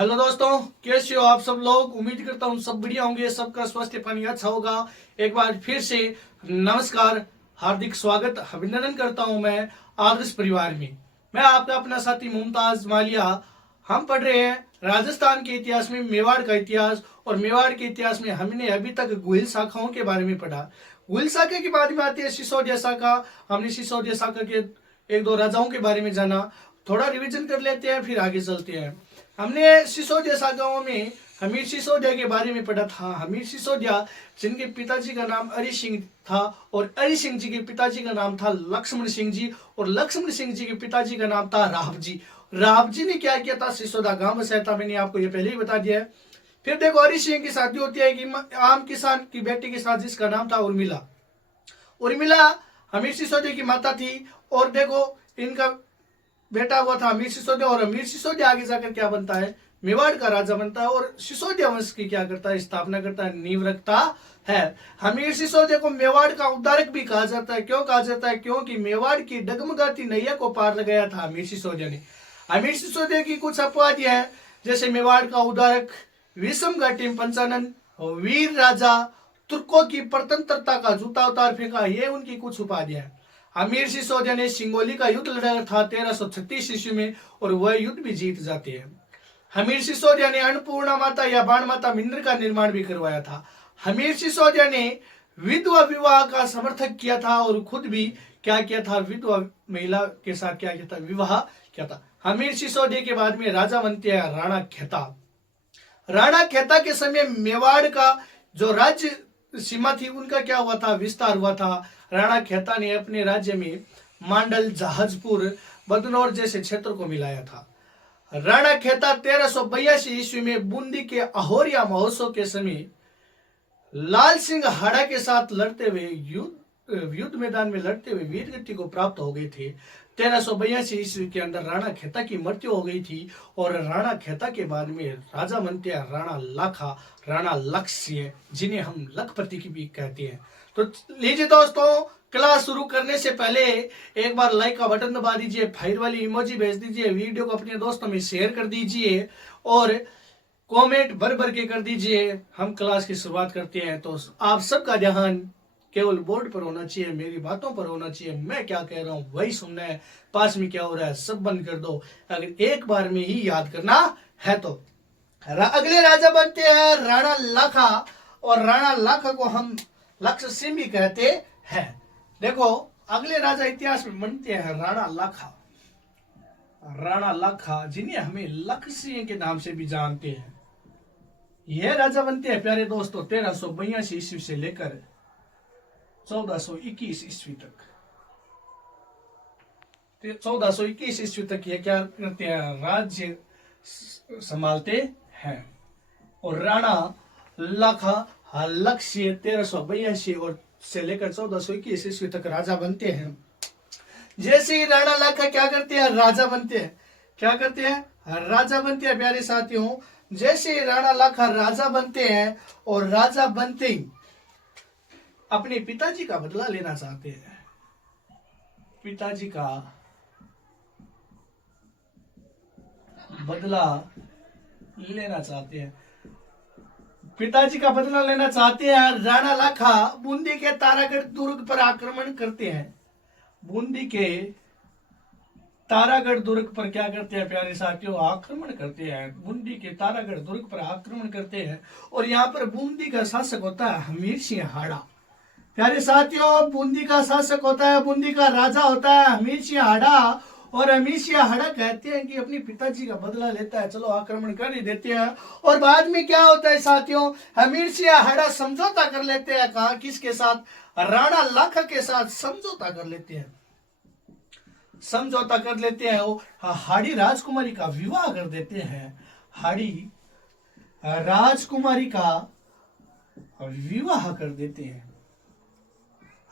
Hello दोस्तों, कैसे हो आप सब लोग। उम्मीद करता हूँ सब बढ़िया होंगे, सबका स्वास्थ्य पानी अच्छा होगा। एक बार फिर से नमस्कार, हार्दिक स्वागत अभिनंदन करता हूँ मैं आदर्श परिवार में। मैं आपका अपना साथी मुमताज मालिया। हम पढ़ रहे हैं राजस्थान के इतिहास में मेवाड़ का इतिहास, और मेवाड़ के इतिहास में हमने अभी तक गुहिल शाखाओं के बारे में पढ़ा। गुहिल शाखा के बाद में आती है सिसोदिया शाखा। हमने सिसोदिया शाखा के एक दो राजाओं के बारे में जाना। थोड़ा रिवीजन कर लेते हैं, फिर आगे चलते हैं। हमने सिसोदिया शाखाओं में हमीर सिसोदिया के बारे में पढ़ा था। हमीर सिसोदिया जिनके पिताजी का नाम अरि सिंह था, और अरि सिंह जी के पिताजी का नाम था लक्ष्मण सिंह जी, और लक्ष्मण सिंह जी के पिताजी का नाम था राव जी। राव जी ने क्या किया था, सिसोदा गांव बसाया था। मैंने आपको ये पहले ही बता दिया है। फिर देखो, अरि सिंह की शादी होती है कि आम किसान की बेटी के साथ, जिसका नाम था उर्मिला। उर्मिला हमीर सिसोदिया की माता थी। और देखो, इनका बेटा हुआ था अमीर सिसोदिया, और अमीर सिसोदिया आगे जाकर क्या बनता है, मेवाड़ का राजा बनता है, और सिसोदिया वंश की क्या करता है, स्थापना करता है, नींव रखता है। हमीर सिसोदिया को मेवाड़ का उद्धारक भी कहा जाता है। क्यों कहा जाता है? क्योंकि मेवाड़ की डगमगाती नैया को पार लगाया था हमीर सिसोदिया ने। हमीर सिसोदिया की कुछ अपवाद है, जैसे मेवाड़ का उद्धारक, विषम घाटी पंचानन, वीर राजा, तुर्कों की स्वतंत्रता का जूता उतार फेंका, ये उनकी कुछ उपाधियां हैं। हमीर सिसोदिया ने सिंगोली का युद्ध लड़ा था 1336 ईस्वी में, और वह युद्ध भी जीत जाते हैं। हमीर सिसोदिया ने अन्नपूर्णा माता या बाण माता मंदिर का निर्माण भी करवाया था। हमीर सिसोदिया ने विधवा विवाह का समर्थक किया था, और खुद भी क्या किया था, विधवा महिला के साथ क्या किया था, विवाह किया था। हमीर सिसोदिया के बाद में राजा बनते हैं राणा खेता। राणा खेता के समय मेवाड़ का जो राज्य सीमा थी, उनका क्या हुआ था, विस्तार हुआ था। राणा खेता ने अपने राज्य में मांडल, जहाजपुर, बदनौर जैसे क्षेत्र को मिलाया था। राणा खेता 1382 ईस्वी में बूंदी के अहोरिया महोत्सव के समय लाल सिंह हाड़ा के साथ लड़ते हुए युद्ध मैदान में लड़ते हुए वीरगति को प्राप्त हो गए थे। 1382 ईस्वी के अंदर राणा खेता की मृत्यु हो गई थी, और राणा खेता के बाद में राजा बनते हैं राणा लाखा, राणा लक्ष्य, जिन्हें हम लखपति की भी कहते हैं। तो लीजिए दोस्तों, क्लास शुरू करने से पहले एक बार लाइक का बटन दबा दीजिए, फायर वाली इमोजी भेज दीजिए, वीडियो को अपने दोस्तों में शेयर कर दीजिए, और कमेंट भर भर के कर दीजिए। हम क्लास की शुरुआत करते हैं। तो आप सबका ध्यान केवल बोर्ड पर होना चाहिए, मेरी बातों पर होना चाहिए। मैं क्या कह रहा हूँ वही सुनना है। पास में क्या हो रहा है सब बंद कर दो, अगर एक बार में ही याद करना है तो। अगले राजा बनते हैं राणा लाखा, और राणा लाखा को हम लक्ष्य सिंह भी कहते हैं। देखो, अगले राजा इतिहास में बनते हैं राणा लाखा। राणा लाखा, जिन्हें हमें लक्ष्य सिंह के नाम से भी जानते हैं, यह राजा बनते हैं प्यारे दोस्तों 1382 ईस्वी से लेकर 1421 ईस्वी तक। 1421 ईस्वी तक ये क्या करते हैं, राज्य संभालते हैं। और राणा लाखा लक्ष्य 1382 और से लेकर 1421 ईस्वी तक राजा बनते हैं। जैसे ही राणा लाखा क्या करते हैं, राजा बनते हैं। क्या करते हैं, राजा बनते हैं प्यारे साथियों। जैसे ही राणा लाखा राजा बनते हैं, और राजा बनते ही अपने पिताजी का बदला लेना चाहते हैं। पिताजी का बदला लेना चाहते हैं। पिताजी का बदला लेना चाहते हैं। राणा लाखा बूंदी के तारागढ़ दुर्ग पर आक्रमण करते हैं। बूंदी के तारागढ़ दुर्ग पर क्या करते हैं प्यारे साथियों, आक्रमण करते हैं। बूंदी के तारागढ़ दुर्ग पर आक्रमण करते हैं, और यहाँ पर बूंदी का शासक होता है हमीर सिंह हाड़ा। प्यारे साथियों, बूंदी का शासक होता है, बूंदी का राजा होता है हमीर सिंह हाड़ा। और हमीर सिंह हाड़ा कहते हैं कि अपने पिताजी का बदला लेता है, चलो आक्रमण कर ही देते हैं। और बाद में क्या होता है साथियों, हमीर सिंह हाड़ा समझौता कर लेते हैं। कहा, किसके साथ, राणा लाखा के साथ समझौता कर लेते हैं। समझौता कर लेते हैं, वो हाड़ी राजकुमारी का विवाह कर देते हैं। हाड़ी राजकुमारी का विवाह कर देते हैं।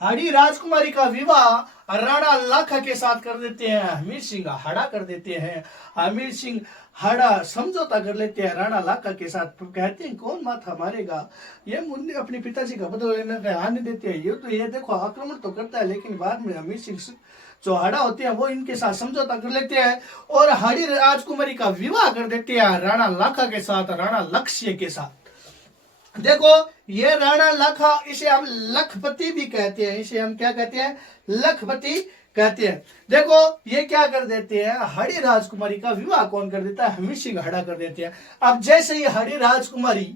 हाड़ी राजकुमारी का विवाह राणा लाखा के साथ कर देते हैं। हमीर सिंह हाड़ा कर देते हैं। हमीर सिंह हाड़ा समझौता कर लेते हैं राणा लाखा के साथ। तो कहते हैं कौन माथा मारेगा, ये मुन्ने अपने पिताजी का बदला लेने का आने देते हैं। ये तो ये देखो आक्रमण तो करता है, लेकिन बाद में हमीर सिंह जो हाड़ा होते हैं वो इनके साथ समझौता कर लेते हैं और हाड़ी राजकुमारी का विवाह कर देते हैं राणा लाखा के साथ, राणा लक्ष्य के साथ। देखो ये राणा लाखा, इसे हम लखपति भी कहते हैं, इसे हम क्या कहते हैं, लखपति कहते हैं। देखो ये क्या कर देते हैं, हड़ी राजकुमारी का विवाह कौन कर देता है, हमीर सिंह हड़ा कर देते हैं। अब जैसे ही हड़ी राजकुमारी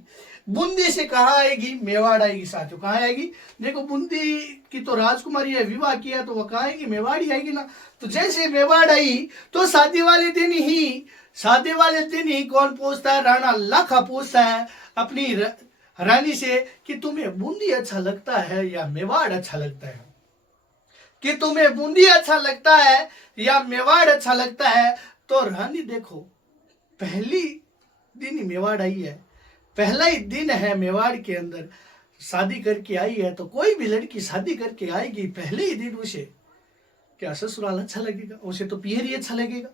बूंदी से कहाँ आएगी, मेवाड़ आएगी साथियों, कहाँ आएगी, देखो बूंदी की तो राजकुमारी है, विवाह किया तो वो कहाँ आएगी, मेवाड़ ही आएगी ना। तो जैसे मेवाड़ आई तो शादी वाले दिन ही कौन पूछता है, राणा लाखा पूछता है अपनी रानी से कि तुम्हें बूंदी अच्छा लगता है या मेवाड़ अच्छा लगता है, कि तुम्हें बूंदी अच्छा लगता है या मेवाड़ अच्छा लगता है। तो रानी देखो पहली दिन ही मेवाड़ आई है, पहला ही दिन है मेवाड़ के अंदर, शादी करके आई है। तो कोई भी लड़की शादी करके आएगी पहले ही दिन, उसे क्या ससुराल अच्छा लगेगा, उसे तो पियर ही अच्छा लगेगा।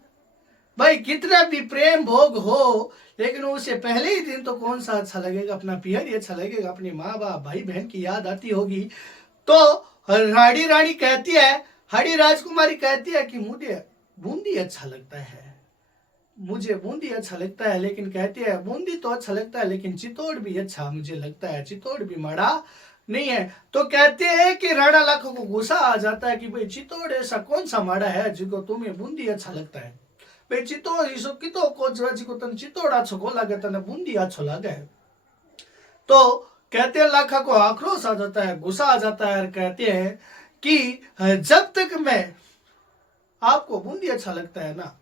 भाई कितना भी प्रेम भोग हो लेकिन उसे पहले ही दिन तो कौन सा अच्छा लगेगा, अपना पियर ही अच्छा लगेगा, अपनी माँ बाप भाई बहन की याद आती होगी। तो हाड़ी रानी कहती है, हाड़ी राजकुमारी कहती है कि मुझे बूंदी अच्छा लगता है, मुझे बूंदी अच्छा लगता है, लेकिन कहती है बूंदी तो अच्छा लगता है लेकिन चित्तौड़ भी अच्छा मुझे लगता है, चित्तौड़ भी माड़ा नहीं है। तो कहते हैं कि राणा लाखा को गुस्सा आ जाता है कि भाई चित्तौड़ ऐसा कौन सा माड़ा है जिसको तुम्हें बूंदी अच्छा लगता है, भाई चित्तौड़ इसो कितो को जिसको तन चित्तौड़ अच्छो को लागे तने बूंदी अच्छो लागे। तो कहते हैं लाखा को आक्रोश आ जाता है, गुस्सा आ जाता है और कहते हैं कि जब तक मैं, आपको बूंदी अच्छा लगता है ना,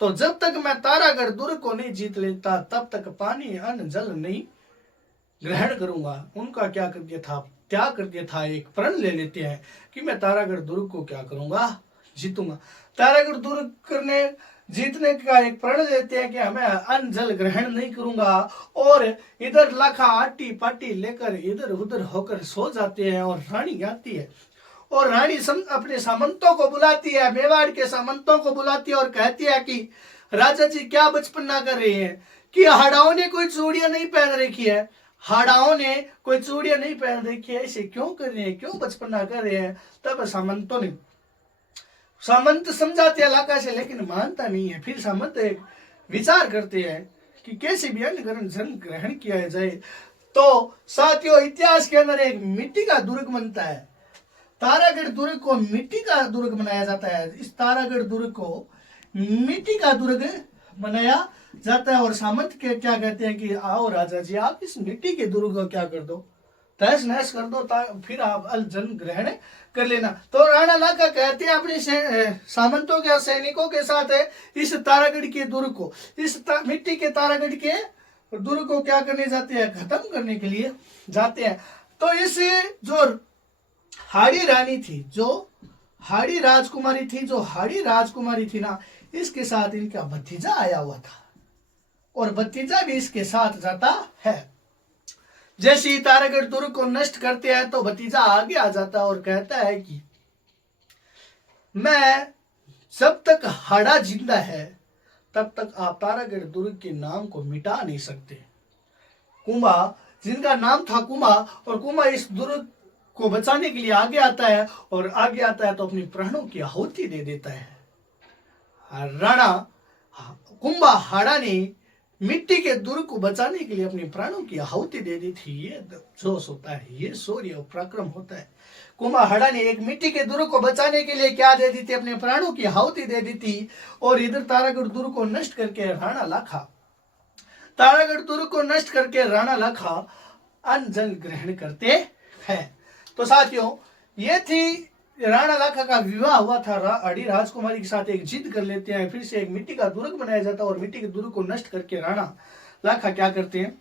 तो जब तक मैं तारागढ़ दुर्ग को नहीं जीत लेता तब तक पानी अन्न जल नहीं ग्रहण करूंगा। उनका क्या कर दिया था, त्याग कर दिया था, एक प्रण ले लेते हैं कि मैं तारागढ़ दुर्ग को क्या करूंगा, जीतूंगा। तारागढ़ दुर्ग करने जीतने का एक प्रण लेते हैं कि हमें अन्न जल ग्रहण नहीं करूंगा। और इधर लाखा आटी पाटी लेकर इधर उधर होकर सो जाते हैं और रानी आती है और रानी अपने सामंतों को बुलाती है, मेवाड़ के सामंतों को बुलाती है और कहती है कि राजा जी क्या बचपना कर रहे हैं, कि हाड़ाओं ने कोई चूड़ियां नहीं पहन रखी है, हाड़ाओं ने कोई चूड़ियां नहीं पहन रखी है, इसे क्यों कर रहे हैं, क्यों बचपना कर रहे हैं। तब सामंत समझाते हैं लाखा से, लेकिन मानता नहीं है। फिर सामंत एक विचार करते हैं कि कैसे भी अन्न जन ग्रहण किया जाए। तो साथियों इतिहास के अंदर एक मिट्टी का दुर्ग बनता है, तारागढ़ दुर्ग को मिट्टी का दुर्ग बनाया जाता है। इस तारागढ़ दुर्ग को मिट्टी का दुर्ग बनाया जाता है और सामंत के क्या कहते हैं कि आओ राजा जी आप इस मिट्टी के दुर्ग को क्या कर दो, तहस नहस कर दो, फिर आप अल जन ग्रहण कर लेना। तो राणा लाखा कहते हैं अपने सामंतों के सैनिकों के साथ है इस तारागढ़ के दुर्ग को, इस मिट्टी के तारागढ़ के दुर्ग को क्या करने जाते हैं, खत्म करने के लिए जाते हैं। तो इस जो हाड़ी रानी थी, जो हाड़ी राजकुमारी थी ना, इसके साथ इनका भतीजा आया हुआ था और भतीजा भी इसके साथ जाता है। जैसे ही तारागढ़ दुर्ग को नष्ट करते हैं तो भतीजा आगे आ जाता है और कहता है कि मैं जब तक हाड़ा जिंदा है तब तक आप तारागढ़ दुर्ग के नाम को मिटा नहीं सकते। कुंभा, जिनका नाम था कुंभा, और कुंभा इस दुर्ग को बचाने के लिए आगे आता है और आगे आता है तो अपनी प्राणों की आहुति दे देता है। राणा कुंभा हाड़ा ने मिट्टी के दुर्ग को बचाने के लिए अपने प्राणों की आहुति दे दी थी। ये जोश होता है, ये शौर्य पराक्रम होता है। कुंभा हाड़ा ने एक मिट्टी के दुर्ग को बचाने के लिए क्या दे दी थी, अपने प्राणों की आहुति दे दी थी। और इधर तारागढ़ दुर्ग को नष्ट करके राणा लाखा, तारागढ़ दुर्ग को नष्ट करके राणा लाखा अन्न जल ग्रहण करते हैं। तो साथियों ये थी राणा लाखा का विवाह हुआ था हाड़ी राजकुमारी के साथ, एक जिद कर लेते हैं, फिर से एक मिट्टी का दुर्ग बनाया जाता है और मिट्टी के दुर्ग को नष्ट करके राणा लाखा क्या करते हैं,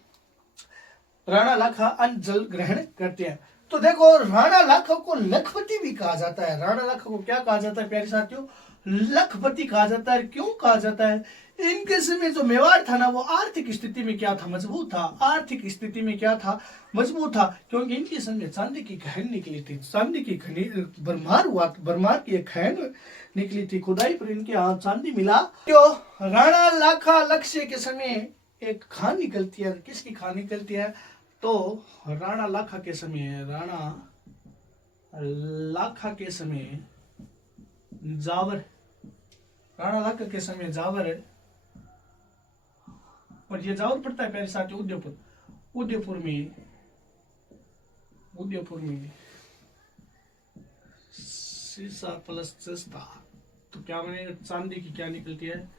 राणा लाखा अन्न जल ग्रहण करते हैं। तो देखो राणा लाखा को लखपति भी कहा जाता है। राणा लाखा को क्या कहा जाता है प्यारे साथियों, लखपति कहा जाता है। क्यों कहा जाता है, इनके समय जो मेवाड़ था ना वो आर्थिक स्थिति में क्या था, मजबूत था। आर्थिक स्थिति में क्या था, मजबूत था, क्योंकि इनके समय चांदी की खैन निकली थी, चांदी की बरमार की एक खैन निकली थी, खुदाई पर इनके हाथ चांदी मिला। तो राणा लाखा लक्ष्य के समय एक खान निकलती है। किसकी खान निकलती है, तो राणा लाखा के समय, राणा लाखा के समय जावर, राणा लाखा के समय जावर है, और ये जावर पड़ता है प्यारे साथियों उदयपुर। उदयपुर में सीसा प्लस जस्ता, तो क्या बनेगा? चांदी की क्या निकलती है?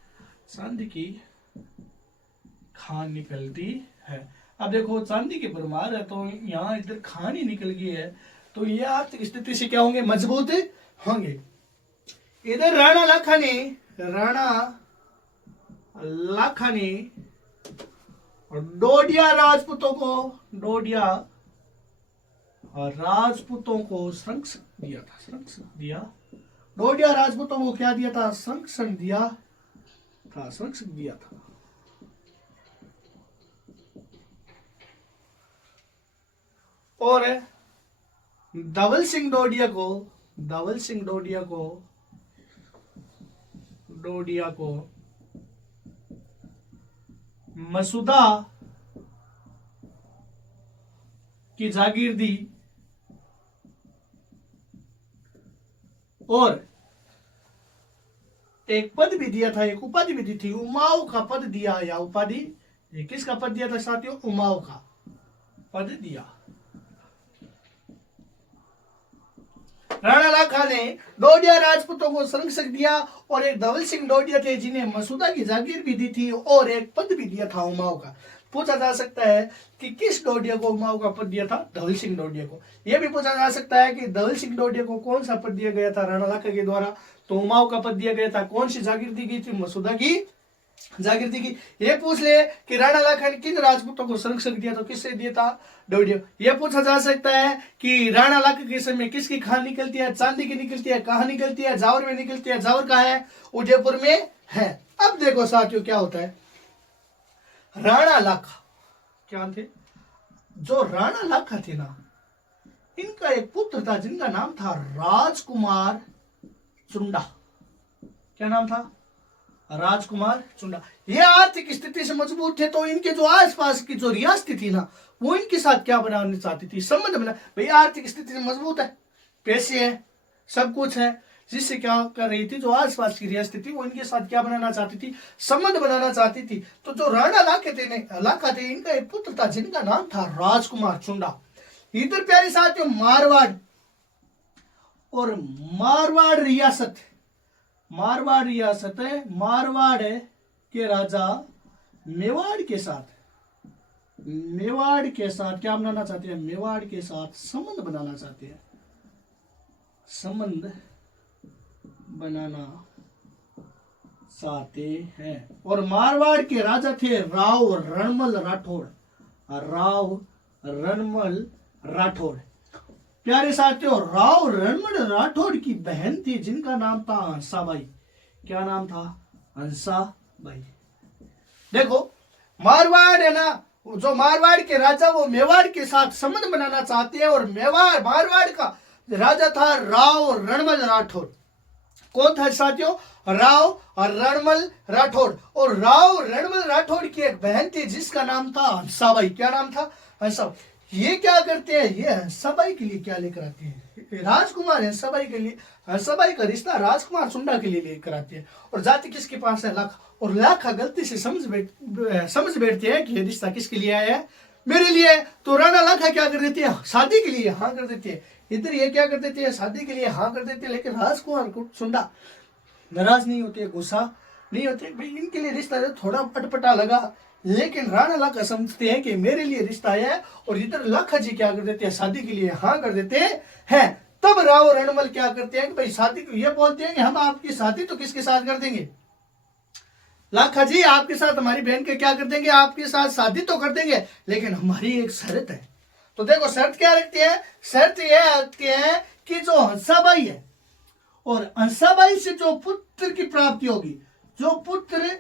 चांदी की खान निकलती है। अब देखो चांदी की भरमार है तो यहाँ इधर खान ही निकल गई है, तो ये आर्थिक स्थिति से क्या होंगे? मजबूत होंगे। इधर राणा लाखा ने डोडिया राजपूतों को संरक्षण दिया। डोडिया राजपूतों को क्या दिया था? संरक्षण दिया था। और धवल सिंह डोडिया को मसूदा की जागीर दी, और एक पद भी दिया था, एक उपाधि भी दी थी। उमाओ का पद दिया या उपाधि, ये किसका पद दिया था साथियों? उमाओ का पद दिया। राणा लाखा ने डोडिया राजपूतों को संरक्षण दिया, और एक धवल सिंह डोडिया थे जिन्हें मसूदा की जागीर भी दी थी और एक पद भी दिया था उमाओ का। पूछा जा सकता है कि किस डोडिया को उमाओ का पद दिया था? धवल सिंह डोडिया को। यह भी पूछा जा सकता है कि धवल सिंह डोडिया को कौन सा पद दिया गया था राणा लाखा के द्वारा? तो उमाओ का पद दिया गया था। कौन सी जागीर दी गई थी? मसूदा की जागीर दी गई। ये पूछ ले कि राणा लाखा ने किन राजपूतों को संरक्षण दिया, तो किससे दिया था? डोडिया। यह पूछा जा सकता है कि राणा लाखा के समय किसकी खान निकलती है? चांदी की निकलती है। कहाँ निकलती है? जावर में निकलती है। जावर कहाँ है? उदयपुर में है। अब देखो साथियों क्या होता है। राणा लाखा क्या थे? जो राणा लाखा थे ना, इनका एक पुत्र था जिनका नाम था राजकुमार चुंडा। क्या नाम था? राजकुमार चुंडा। ये आर्थिक स्थिति से मजबूत थे, तो इनके जो आसपास की जो रियासती थी ना, वो इनके साथ क्या बनाना चाहती थी? संबंध बना। भाई आर्थिक स्थिति से मजबूत है, पैसे है, सब कुछ है, जिससे क्या कर रही थी? जो आसपास की रियासती थी वो इनके साथ क्या बनाना चाहती थी? संबंध बनाना चाहती थी। तो जो राणा लाखा थे, इनका एक पुत्र था जिनका नाम था राजकुमार चुंडा। इधर प्यारे साथियों मारवाड़ रियासत है। मारवाड़ के राजा मेवाड़ के साथ क्या बनाना चाहते हैं? मेवाड़ के साथ संबंध बनाना चाहते हैं। और मारवाड़ के राजा थे राव रणमल राठौड़। प्यारे साथियों, राव रणमल राठौड़ की बहन थी जिनका नाम था हंसाबाई। क्या नाम था? हंसाबाई। देखो मारवाड़ है ना, जो मारवाड़ के राजा वो मेवाड़ के साथ संबंध बनाना चाहते हैं, और मारवाड़ का राजा था राव रणमल राठौड़। कौन था साथियों? राव रणमल राठौड़। और राव रणमल राठौड़ की एक बहन थी जिसका नाम था हंसाबाई। क्या नाम था? हंसाबाई। ये क्या करते हैं? ये हंसाबाई के लिए क्या लेकर आते हैं? राजकुमार हंसाबाई के लिए, हंसाबाई का रिश्ता राजकुमार चुंडा के लिए लेकर आते हैं। और जाति किसके पास है? लाखा। और लाखा गलती से समझ बैठते हैं कि ये रिश्ता किसके लिए आया है? मेरे लिए। तो राणा लाखा क्या कर देते हैं? शादी के लिए हाँ कर देते हैं। इधर ये क्या कर देते हैं? शादी के लिए हाँ कर देते हैं। लेकिन राजकुमार चुंडा नाराज नहीं होते, गुस्सा नहीं होते। भाई इनके लिए रिश्ता थोड़ा अटपटा लगा, लेकिन राणा लाखा समझते हैं कि मेरे लिए रिश्ता है। और इधर लाखा जी क्या कर देते हैं? शादी के लिए हाँ कर देते हैं। तब राव रणमल क्या करते हैं कि भाई शादी, ये बोलते हैं कि हम आपकी शादी तो किसके साथ कर देंगे? लाखा जी आपके साथ हमारी बहन के क्या कर देंगे? आपके साथ शादी तो कर देंगे, लेकिन हमारी एक शर्त है। तो देखो शर्त क्या रखती है? शर्त यह रखती है कि जो हंसाबाई है, और हंसाबाई से जो पुत्र की प्राप्ति होगी, जो पुत्र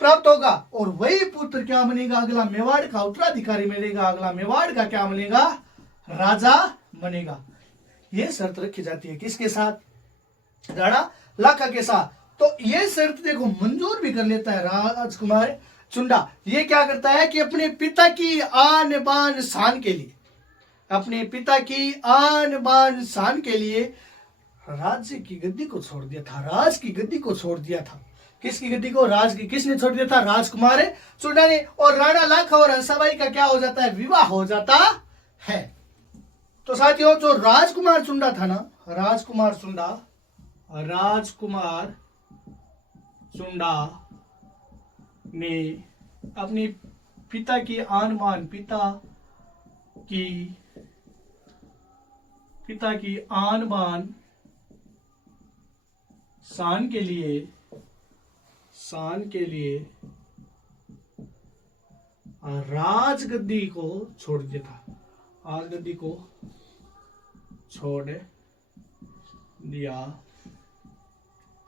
प्राप्त होगा, और वही पुत्र क्या बनेगा? अगला मेवाड़ का उत्तराधिकारी बनेगा। अगला मेवाड़ का क्या बनेगा? राजा बनेगा। यह शर्त रखी जाती है किसके साथ? राणा लाखा के साथ। तो ये शर्त देखो मंजूर भी कर लेता है राजकुमार चुंडा। ये क्या करता है कि अपने पिता की आन बान शान के लिए, राज्य की गद्दी को छोड़ दिया था, राज की गद्दी को छोड़ दिया था। किसकी गद्दी को? राज की। किसने छोड़ दिया था? राजकुमार चुंडा ने। और राणा लाखा और हंसाबाई का क्या हो जाता है? विवाह हो जाता है। तो साथियों, जो राजकुमार चुंडा था ना, राजकुमार चुंडा ने अपने पिता की आन बान शान के लिए राजगद्दी को छोड़ दिया था। राजगद्दी को छोड़ दिया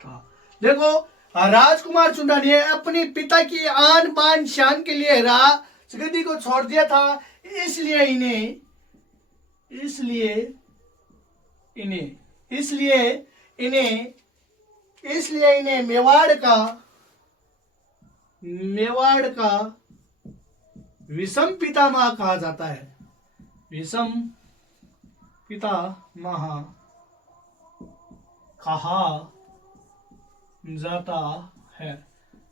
था। देखो, राजकुमार चुंडा ने अपने पिता की आन बान शान के लिए राजगद्दी को छोड़ दिया था। इसलिए इन्हें मेवाड़ का विषम पितामह कहा जाता है। विषम पितामह कहा जाता है।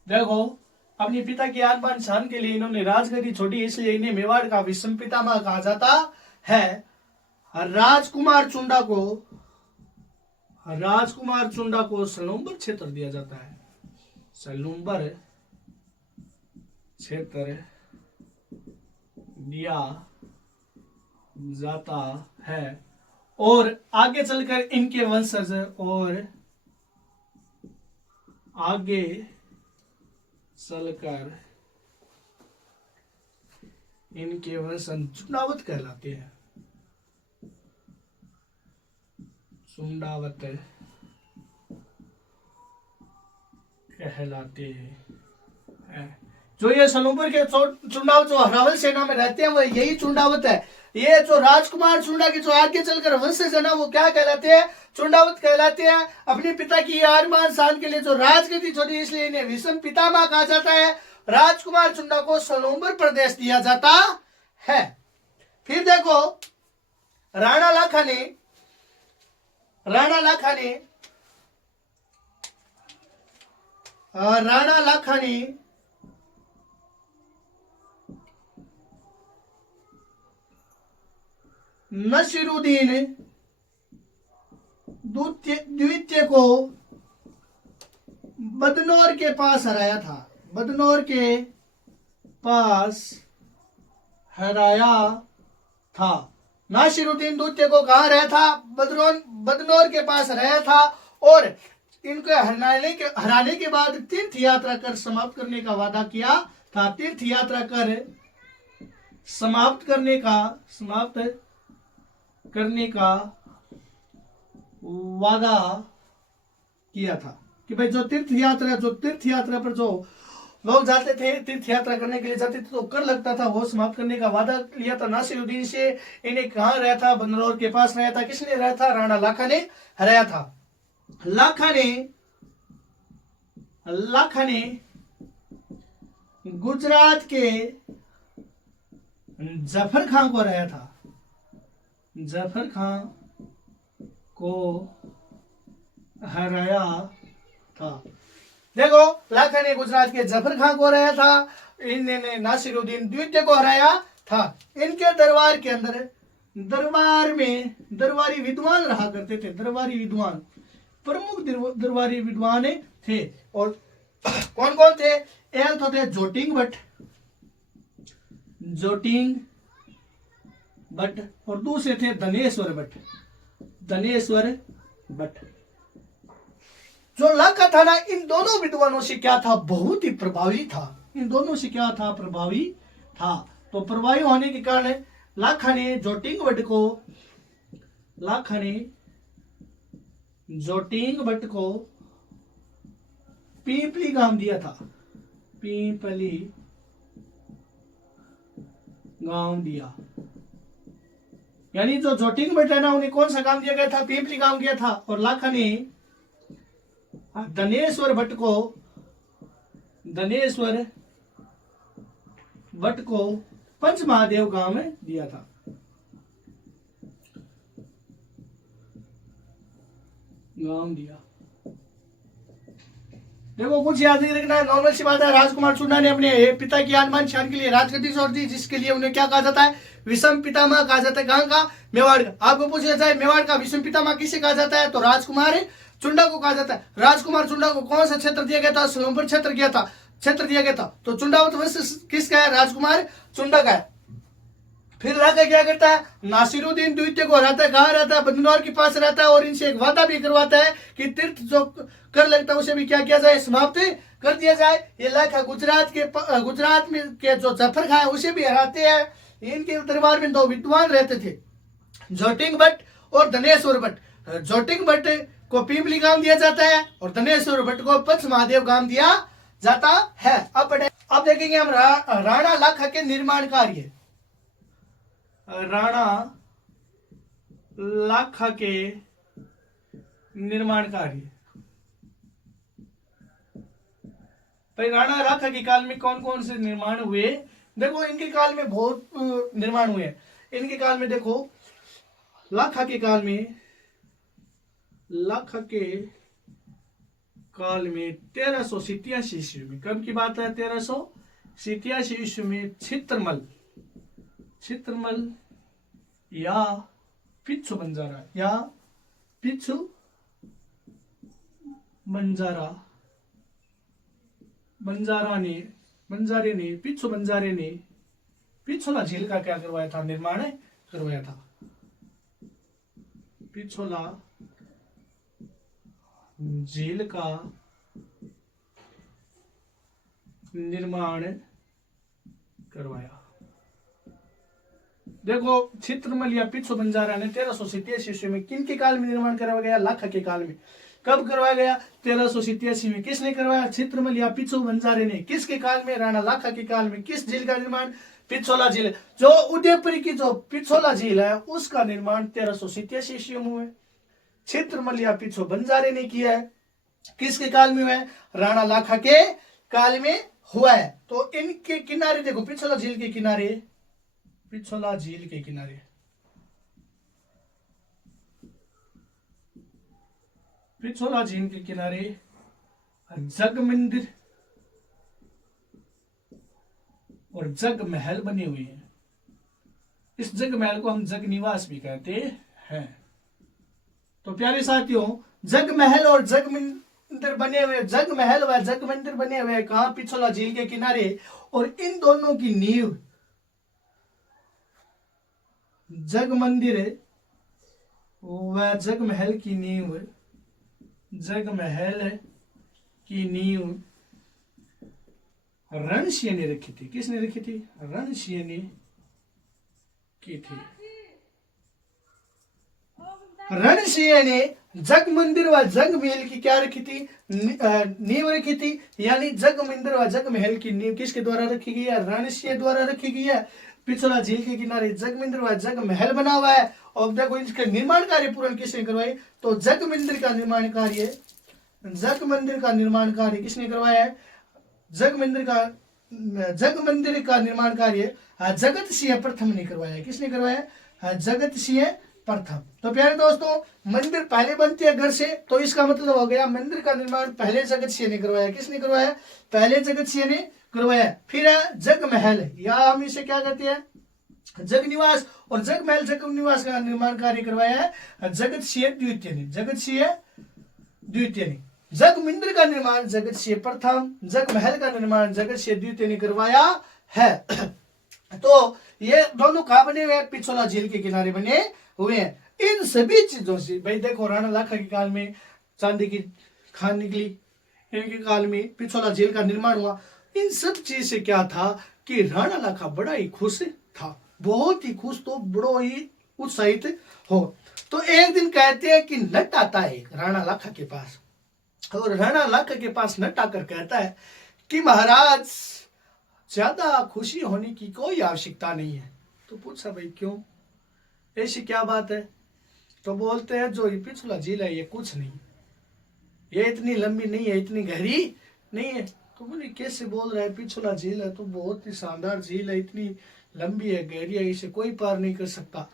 देखो, अपने पिता की आन बान शान के लिए इन्होंने राजगद्दी छोड़ी, इसलिए इन्हें मेवाड़ का विषम पितामह कहा जाता है। राजकुमार चुंडा को सलूम्बर क्षेत्र दिया जाता है। सलूम्बर क्षेत्र दिया जाता है। और आगे चलकर इनके वंशज चुंडावत कहलाते हैं। चुंडावत कहलाते हैं। जो ये सलूम्बर के चुंडावत जो हरावल सेना में रहते हैं, वो यही चुंडावत है। ये जो राजकुमार चुंडा के जो आगे चलकर वंशज है ना, वो क्या कहलाते हैं? चुंडावत कहलाते हैं। अपने पिता की आन बान शान के लिए जो राजगद्दी छोड़ी, इसलिए इन्हें विषम पितामह कहा जाता है। राजकुमार चुंडा को सलूम्बर प्रदेश दिया जाता है। फिर देखो, राणा लाखा ने नसीरुद्दीन द्वितीय को बदनौर के पास हराया था। नासिरुद्दीन द्वितीय को कहा रहा था? बदनौर के पास हराया था। और इनको हराने के बाद तीर्थ यात्रा कर समाप्त करने का वादा किया था। तीर्थ यात्रा कर समाप्त करने का वादा किया था कि भाई जो तीर्थ यात्रा पर जो लोग जाते थे, तीर्थ यात्रा करने के लिए जाते थे, तो कर लगता था, वो समाप्त करने का वादा लिया था नासिरुद्दीन से। इन्हें कहाँ रहा था? बदनौर के पास रहा था। किसने रहा था? राणा लाखा ने हराया था। लाखा ने गुजरात के जफर खां को हराया था। जफर खां को हराया था। देखो, लाखा ने गुजरात के जफर खां को हराया था। इन्होंने नासिरुद्दीन द्वितीय को हराया था। इनके दरबार के अंदर दरबारी विद्वान रहा करते थे। प्रमुख दरबारी विद्वान थे। और कौन कौन थे? एक तो थे जोटिंग भट्ट और दूसरे थे धनेश्वर भट्ट। जो लाखा था ना, इन दोनों विद्वानों से क्या था? बहुत ही प्रभावी था। प्रभावी था। तो प्रभावी होने के कारण लाखा ने जोटिंग भट्ट को पीपली गांव दिया था। यानी जो जोटिंग भट्ट है ना, उन्हें कौन सा काम दिया गया था? पीपली गांव दिया था। और लाखा ने धनेश्वर भट्ट को पंचमहादेव गांव में दिया था। गांव दिया। देखो कुछ याद नहीं रखना है, नॉर्मल सी बात है। राजकुमार चुन्ना ने अपने पिता की आनबान शान के लिए राजगद्दी छोड़ दी, जिसके लिए उन्हें क्या कहा जाता है? विषम पितामह कहा जाता है। कहाँ का? मेवाड़ का। आपको पूछा जाए मेवाड़ का विषम पितामह किसे कहा जाता है? तो राजकुमार चुंडा को कहा जाता है। राजकुमार चुंडा को कौन सा क्षेत्र दिया गया था? स्वयंवर क्षेत्र दिया गया था। तो चुंडावत वंश किसका है? राजकुमार चुंडा का है। फिर राजा क्या करता है? नासिरुद्दीन द्वितीय को हराता है। कहाँ रहता है? बंदनौर के पास रहता है, और इनसे एक वादा भी करवाता है कि तीर्थ जो कर लगता है उसे भी क्या किया जाए? समाप्त कर दिया जाए। ये लाखा गुजरात में के जो जफर खां है उसे भी हराते हैं। इनके दरबार में दो विद्वान रहते थे, जोटिंग भट्ट और धनेश्वर भट्ट। जोटिंग भट्ट को पीपली गांव दिया जाता है और धनेश्वर भट्ट को पंच महादेव गांव दिया जाता है। अब देखेंगे हम राणा लाखा के निर्माण कार्य। राणा लाखा के निर्माण कार्य। भाई राणा लाखा के काल में कौन कौन से निर्माण हुए? देखो इनके काल में बहुत निर्माण हुए। इनके काल में देखो लाखा के काल में 1387 ईस्वी में, कब की बात है? 1387 ईस्वी में छित्रमल या पिच्छु बंजारे ने पिछोला झील का क्या करवाया था? निर्माण करवाया था। पिछोला झील का निर्माण करवाया। देखो छित्रमल या पिछो बंजारा ने 1387 ईस्वी में किन के काल में निर्माण करवाया गया? लाखा के काल में। कब करवाया गया? 1387 में। किसने करवाया? छित्रमल या पिछो बंजारे ने। किसके काल में? राणा लाखा के काल में। किस झील का निर्माण? पिछोला झील। जो उदयपुर की जो पिछोला झील है उसका निर्माण 1387 ईस्वी में हुआ। छित्रमल या पिछो बंजारे ने किया है। किसके काल में हुआ है? राणा लाखा के काल में हुआ है। तो इनके किनारे देखो, पिछोला झील के किनारे, पिछोला झील के किनारे जग मंदिर और जग महल बने हुए हैं। इस जग महल को हम जग निवास भी कहते हैं। तो प्यारे साथियों, जग महल और जग मंदिर बने हुए, जग महल व जग मंदिर बने हुए कहां? पिछोला झील के किनारे। और इन दोनों की नींव, जग मंदिर व जग महल की नींव, रणसिंह ने रखी थी। किसने रखी थी? रणसिंह ने की थी। रणसिंह ने जग मंदिर व जग महल की क्या रखी थी? नींव रखी थी। यानी जग मंदिर व जग महल की नींव किसके द्वारा रखी गई है? रणसिंह द्वारा रखी गई है। पिछोला झील के किनारे जग मंदिर व जग महल बना हुआ है। और देखो इसका निर्माण कार्य पूर्ण किसने करवाई? तो जग मंदिर का निर्माण कार्य किसने करवाया है? जग मंदिर का निर्माण कार्य जगत सिंह प्रथम ने करवाया है। किसने करवाया? जगत सिंह प्रथम। तो प्यारे दोस्तों, मंदिर पहले बनती है घर से, तो इसका मतलब हो गया मंदिर का निर्माण पहले जगत सिंह ने करवाया। किसने करवाया? पहले जगत सिंह ने करवाया। फिर है जग महल, या हम इसे क्या कहते हैं? जग निवास। और जग महल जग निवास का निर्माण कार्य करवाया है जगत सिंह द्वितीय ने। जग मंदिर का निर्माण जगत सिंह प्रथम, जग महल का निर्माण जगत सिंह द्वितीय ने करवाया है। तो ये दोनों कहाँ बने हुए हैं? पिछोला झील के किनारे बने हुए हैं। इन सभी चीजों से भाई देखो, राणा लाखा के काल में चांदी की खान निकली, इनके काल में पिछोला झील का निर्माण हुआ। इन सब चीज से क्या था कि राणा लाखा बड़ा ही खुश था, बहुत ही खुश, तो बड़ो ही उत्साहित हो। तो एक दिन कहते हैं कि नट आता है राणा लाखा के पास, और राणा लाखा के पास नट आकर कहता है कि महाराज, ज्यादा खुशी होने की कोई आवश्यकता नहीं है। तो पूछा भाई क्यों, ऐसी क्या बात है? तो बोलते हैं जो पिछला झील है ये कुछ नहीं, ये इतनी लंबी नहीं है, इतनी गहरी नहीं है। तो बोले कैसे बोल रहा है? पिछला झील है तो बहुत ही शानदार झील है, इतनी लंबी है, गहरी है, इसे कोई पार नहीं कर सकता।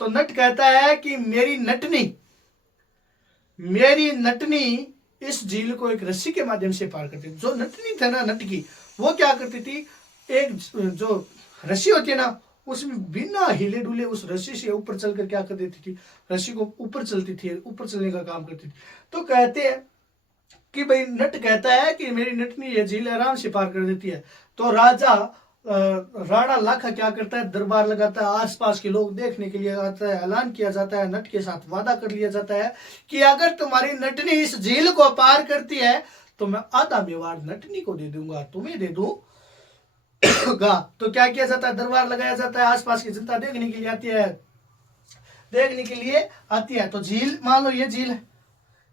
तो नट कहता है कि मेरी नटनी मेरी नटनी इस झील को एक रस्सी के माध्यम से पार करती थी। जो नटनी था ना, नटकी, वो क्या करती थी, एक जो रस्सी होती है ना, उसमें बिना हिले डुले उस रस्सी से ऊपर चलकर क्या कर देती थी, रस्सी को ऊपर चलती थी, ऊपर चलने का काम करती थी। तो कहते हैं कि भाई नट कहता है कि मेरी नटनी ये झील आराम से पार कर देती है। तो राजा राणा लाखा क्या करता है, दरबार लगाता है, आसपास के लोग देखने के लिए आता है, ऐलान किया जाता है, नट के साथ वादा कर लिया जाता है कि अगर तुम्हारी नटनी इस झील को पार करती है तो मैं आधा मेवाड़ नटनी को दे दूंगा, तुम्हें दे दूंगा। तो क्या किया जाता है, दरबार लगाया जाता है, आसपास की जनता देखने के लिए आती है, तो झील, मान लो ये झील है,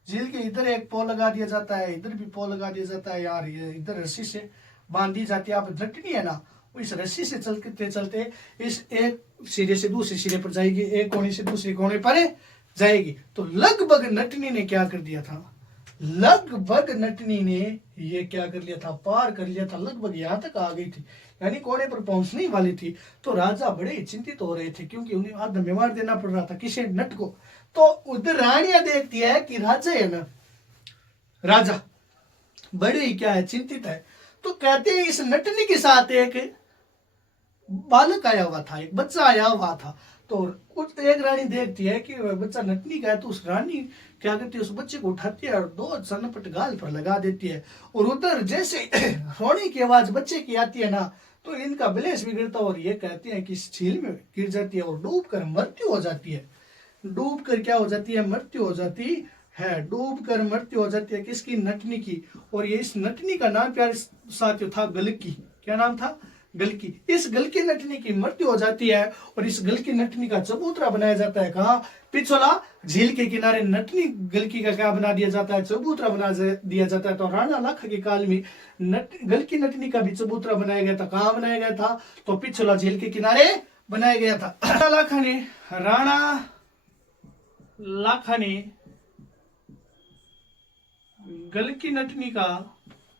झील के इधर एक पोल लगा दिया जाता है, इधर भी पोल लगा दिया जाता है यार, ये इधर रस्सी से बांध दी जाती है। आप नटनी है ना, इस रस्सी से चलते चलते इस एक सिरे से दूसरे सिरे पर जाएगी, एक कोने से दूसरे कोने पर जाएगी। तो लगभग नटनी ने क्या कर दिया था, लगभग नटनी ने ये क्या कर लिया था, पार कर लिया था, लगभग यहाँ तक आ गई थी, यानी कोने पर पहुंचने वाली थी। तो राजा बड़े चिंतित हो रहे थे क्योंकि उन्हें आधा मेवाड़ देना पड़ रहा था, किसे, नट को। तो उधर रानियां देखती है कि राजा है ना, राजा बड़े ही क्या है, चिंतित है। तो कहते हैं इस नटनी के साथ एक बालक आया हुआ था, एक बच्चा आया हुआ था। तो कुछ एक रानी देखती है कि बच्चा नटनी का है, तो उस रानी क्या करती है, उस बच्चे को उठाती है और दो चनपट गाल पर लगा देती है। और उधर जैसे रोने की आवाज बच्चे की आती है ना, तो इनका बलेस बिगड़ता और ये कहते हैं कि इस झील में गिर जाती है और डूब कर मृत्यु हो जाती है। डूब कर क्या हो जाती है, मृत्यु हो जाती है, डूब कर मृत्यु हो जाती है किसकी, नटनी की। और ये इस नटनी का नाम प्यारे साथियों था गलकी। क्या नाम था, गलकी। इस गलकी नटनी की मृत्यु हो जाती है और इस गलकी नटनी का चबूतरा बनाया जाता है, कहा, पिछोला झील के किनारे नटनी गलकी का क्या बना दिया जाता है, चबूतरा बना दिया जाता है। तो राणा लाखा के काल में गलकी नटनी का भी चबूतरा बनाया गया था। कहाँ बनाया गया था, तो पिछोला झील के किनारे बनाया गया था। राणा लाखा ने गलकी नटनी का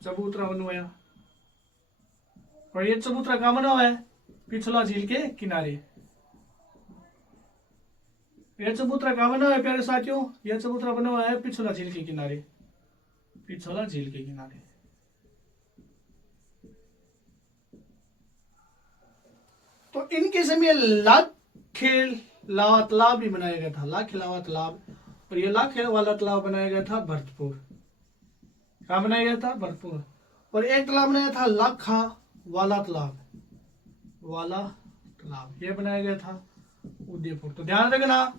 चबूतरा बनवाया और ये चबूतरा कहाँ बना हुआ है, पिछला झील के किनारे। यह चबूतरा कहाँ बना हुआ है प्यारे साथियों, यह चबूतरा बना हुआ है पिछला झील के किनारे, पिछला झील के किनारे। तो इनके समय लाखे लावा तालाब भी बनाया गया था, लाखे लावा तालाब। और ये लाखे वाला तालाब बनाया गया था भरतपुर। कहाँ बनाया गया था, भरतपुर। और एक तालाब बनाया था लाखा वाला तालाब, वाला तालाब, ये बनाया गया था उदयपुर। तो ध्यान रखना,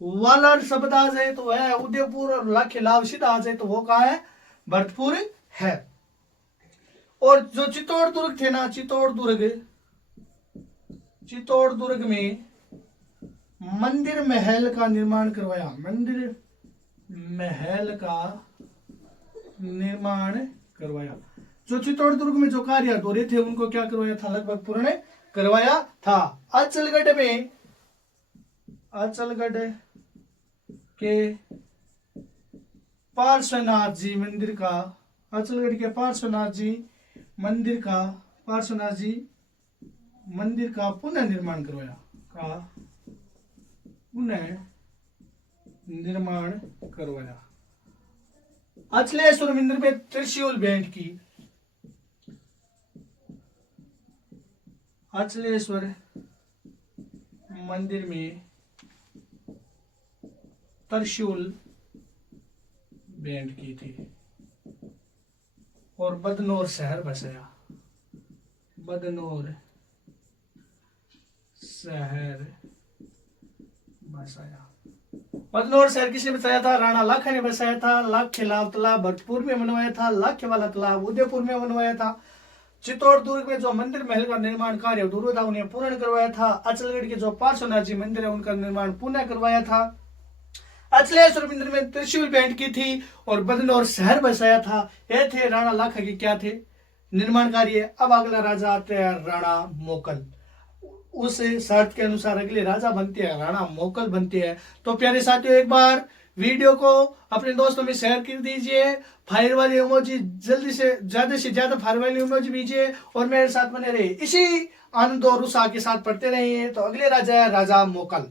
वाला शब्द आ जाए तो है उदयपुर और लाखे लाभ सीधा आ जाए तो वो कहाँ है, भरतपुर है। और जो चित्तौड़ दुर्ग थे ना, चित्तौड़ दुर्ग में मंदिर महल का निर्माण करवाया, मंदिर महल का निर्माण करवाया। जो चित्तौड़ दुर्ग में जो कार्य अधूरे थे उनको क्या करवाया था, लगभग पूर्ण करवाया था। अचलगढ़ में, अचलगढ़ के पार्श्वनाथ जी मंदिर का, अचलगढ़ के पार्श्वनाथ जी मंदिर का, पार्श्वनाथ जी मंदिर का पुनः निर्माण करवाया, का पुनः निर्माण करवाया। अचलेश्वर मंदिर में त्रिशूल भेंट की, अचलेश्वर मंदिर में त्रिशूल भेंट की थी। और बदनौर शहर बसाया, बदनौर शहर बसाया। बदनौर शहर किसने बसाया था, राणा लाखा ने बसाया था। लाखे लाभ तालाब भरतपुर में बनवाया था, लाखे वाला तालाब उदयपुर में बनवाया था। चित्तौड़ दुर्ग में जो मंदिर महल का निर्माण कार्य अधूरा था उन्हें पूर्ण करवाया था। अचलगढ़ के जो पार्श्वनाथ जी मंदिर है उनका निर्माण पुनः करवाया था। अचलेश्वर मंदिर में त्रिशूल भेंट की थी और बदनौर शहर बसाया था। ये थे राणा लाखा के क्या थे, निर्माण कार्य। अब अगला राजा आते हैं राणा मोकल। उस शर्त के अनुसार अगले राजा बनते हैं, राणा मोकल बनते हैं। तो प्यारे साथियों, एक बार वीडियो को अपने दोस्तों में शेयर कर दीजिए। फायर वाली इमोजी जल्दी से ज्यादा फायर वाली इमोजी दीजिए और मेरे साथ बने रहिए। इसी आनंद और उत्साह के साथ पढ़ते रहिए। तो अगले राजा है राजा मोकल।